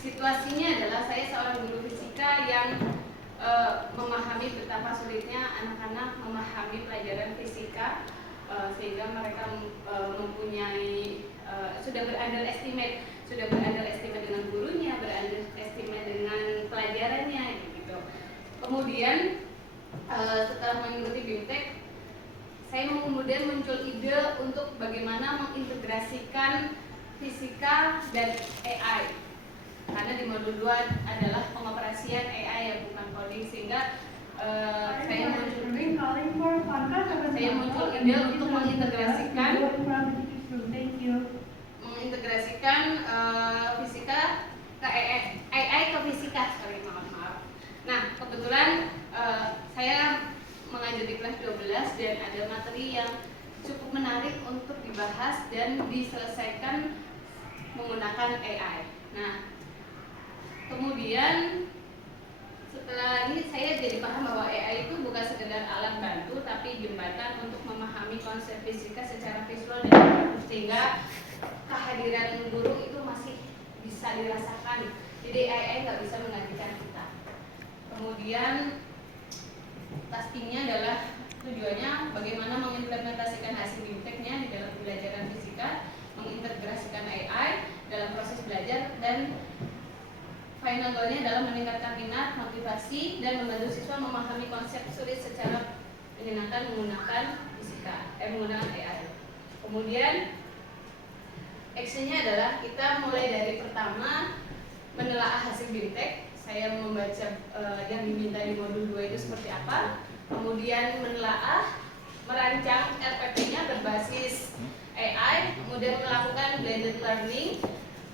Situasinya adalah saya seorang guru fisika yang memahami betapa sulitnya anak-anak memahami pelajaran fisika, sehingga mereka mempunyai sudah berunderestimate dengan gurunya, berunderestimate dengan pelajarannya gitu. Kemudian setelah mengikuti BIMTEK, saya kemudian muncul ide untuk bagaimana mengintegrasikan fisika dan AI. Karena di modul 2 adalah pengoperasian AI yang bukan coding, sehingga saya muncul ide untuk mengintegrasikan fisika ke AI ke fisika. Maaf. Nah, kebetulan saya mengajar di kelas 12 dan ada materi yang cukup menarik untuk dibahas dan diselesaikan menggunakan AI. Nah, kemudian setelah ini saya jadi paham bahwa AI itu bukan sekedar alat bantu, tapi jembatan untuk memahami konsep fisika secara visual dan interaktif, sehingga kehadiran guru itu masih bisa dirasakan. Jadi AI nggak bisa menggantikan kita. Kemudian pastinya adalah tujuannya bagaimana mengimplementasikan hasil BIMTEK-nya di dalam pembelajaran fisika, mengintegrasikan AI dalam proses belajar, dan final goal-nya adalah meningkatkan minat, motivasi, dan membantu siswa memahami konsep sulit secara menyenangkan menggunakan menggunakan AI. Kemudian actionnya adalah kita mulai dari pertama menelaah hasil BIMTEK. Saya membaca yang diminta di modul 2 itu seperti apa. Kemudian menelaah, merancang RPP-nya berbasis AI, kemudian melakukan blended learning.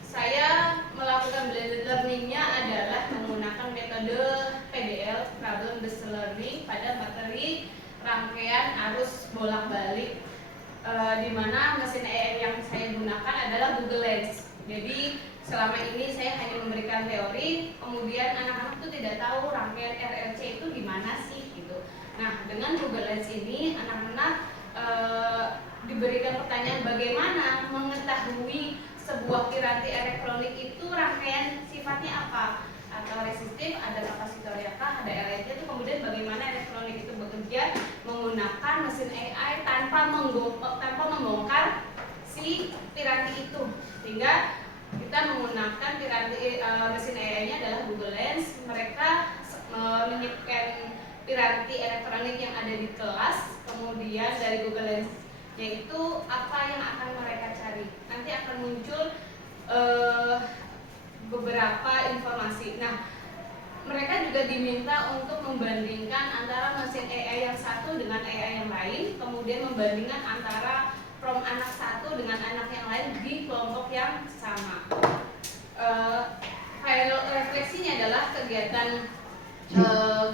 Saya melakukan blended learning-nya adalah menggunakan metode PBL, Problem Based Learning, pada materi rangkaian arus bolak-balik, di mana mesin AI yang saya gunakan adalah Google Lens. Jadi selama ini saya hanya memberikan teori, kemudian anak-anak itu tidak tahu rangkaian RLC itu gimana sih gitu. Nah, dengan Google Lens ini anak-anak diberikan pertanyaan bagaimana mengetahui sebuah piranti elektronik itu rangkaian sifatnya apa, atau resistif, ada kapasitoriakah, ada RLC, itu kemudian bagaimana elektronik itu bekerja menggunakan mesin AI tanpa membongkar si piranti itu, sehingga kita menggunakan piranti mesin AI-nya adalah Google Lens. Mereka menyimpan piranti elektronik yang ada di kelas, kemudian dari Google Lens-nya itu apa yang akan mereka cari. Nanti akan muncul beberapa informasi. Nah, mereka juga diminta untuk membandingkan antara mesin AI yang satu dengan AI yang lain, kemudian membandingkan antara from anak satu dengan anak yang lain di kelompok yang sama. File refleksinya adalah kegiatan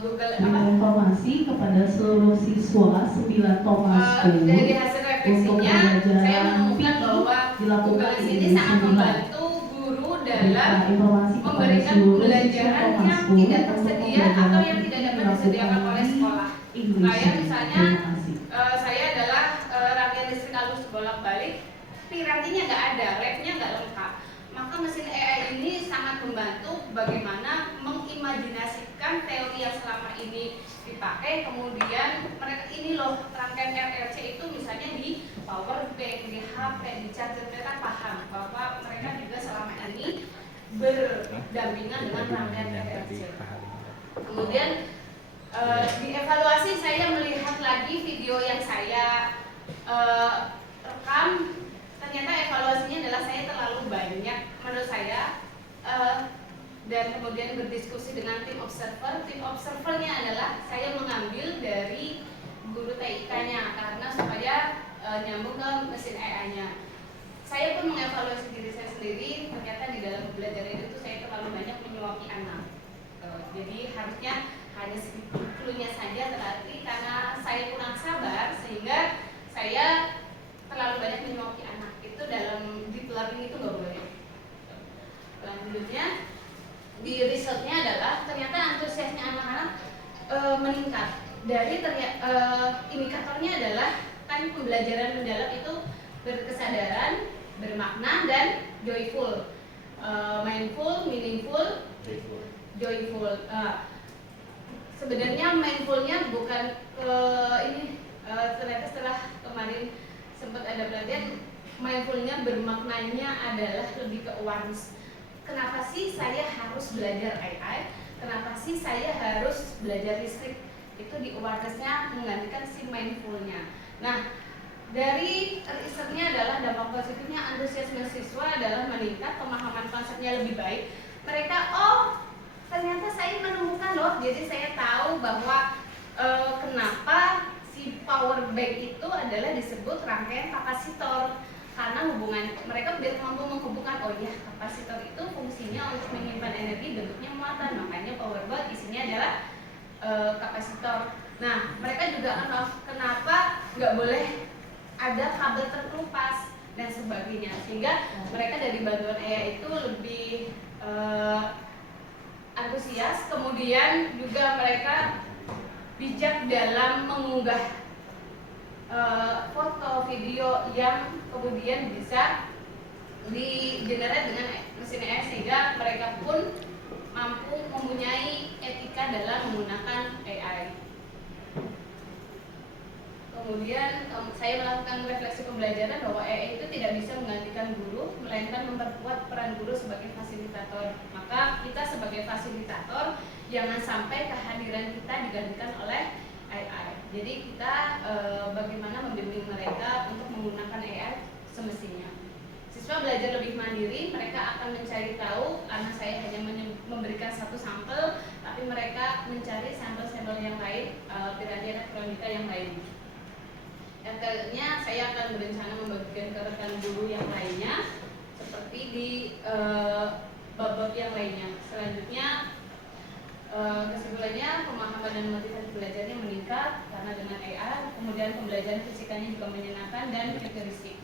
Google informasi kepada seluruh siswa 9 Thomas dari hasil refleksinya saya menemukan bahwa Google ini sangat membantu guru dalam memberikan pembelajaran yang tidak tersedia atau yang tidak dapat disediakan oleh sekolah. Kayak misalnya saya adalah rangkaian listrik arus bolak-balik, pirantinya nggak ada, labnya nggak lengkap. Maka mesin AI ini sangat membantu bagaimana mengimajinasikan teori yang selama ini dipakai. Kemudian mereka ini loh rangkaian RLC itu misalnya di power bank, di HP, di charger, mereka paham bahwa mereka juga selama ini berdampingan dengan rangkaian RLC. Kemudian di evaluasi saya melihat lagi video yang saya rekam. Ternyata evaluasinya adalah saya terlalu banyak menurut saya, dan kemudian berdiskusi dengan tim observer. Tim observernya adalah saya mengambil dari guru TIK-nya karena supaya nyambung ke mesin AI-nya. Saya pun mengevaluasi diri saya sendiri. Ternyata di dalam pembelajaran itu saya terlalu banyak menyuapi anak. Jadi harusnya hanya sedikit clue-nya saja, tetapi karena saya kurang sabar sehingga saya terlalu banyak menyuapi anak. Itu dalam deep learning itu nggak boleh. Selanjutnya di risetnya adalah ternyata antusiasnya anak-anak meningkat. Dari indikatornya adalah kan pembelajaran mendalam itu berkesadaran, bermakna, dan joyful. mindful, meaningful, Joyful. joyful. Sebenarnya mindfulnya bukan ternyata setelah kemarin sempat ada pelatihan, mindfulnya bermaknanya adalah lebih ke awareness. Kenapa sih saya harus belajar AI? Kenapa sih saya harus belajar listrik? Itu di awareness-nya menggantikan si mindfulnya. Nah, dari risetnya adalah dampak positifnya antusiasme siswa adalah meningkat, pemahaman konsepnya lebih baik. Mereka, ternyata saya menemukan loh, jadi saya tahu bahwa kenapa si power bank itu adalah disebut rangkaian kapasitor, karena hubungan mereka biar mampu menghubungkan, oh ya, kapasitor itu fungsinya untuk menyimpan energi bentuknya muatan, makanya power bank isinya adalah kapasitor. Nah, mereka juga akan tahu kenapa nggak boleh ada kabel terkelupas dan sebagainya, sehingga mereka dari bantuan AI itu lebih antusias. Kemudian juga mereka bijak dalam mengunggah foto, video yang kemudian bisa di-generate dengan mesin AI, sehingga mereka pun mampu mempunyai etika dalam menggunakan AI. Kemudian saya melakukan refleksi pembelajaran bahwa AI itu tidak bisa menggantikan guru, melainkan memperkuat peran guru sebagai fasilitator. Maka kita sebagai fasilitator jangan sampai kehadiran kita digantikan oleh AI. Jadi kita bagaimana membimbing mereka untuk menggunakan AI semestinya. Siswa belajar lebih mandiri, mereka akan mencari tahu, karena saya hanya memberikan satu sampel, tapi mereka mencari sampel-sampel yang lain, piranti elektronika yang lain. Dan kalinya saya akan berencana membagikan ke rekan guru yang lainnya, seperti di bab-bab yang lainnya. Selanjutnya, kesimpulannya pemahaman dan motivasi belajarnya meningkat karena dengan AI, kemudian pembelajaran fisikanya juga menyenangkan dan futuristik.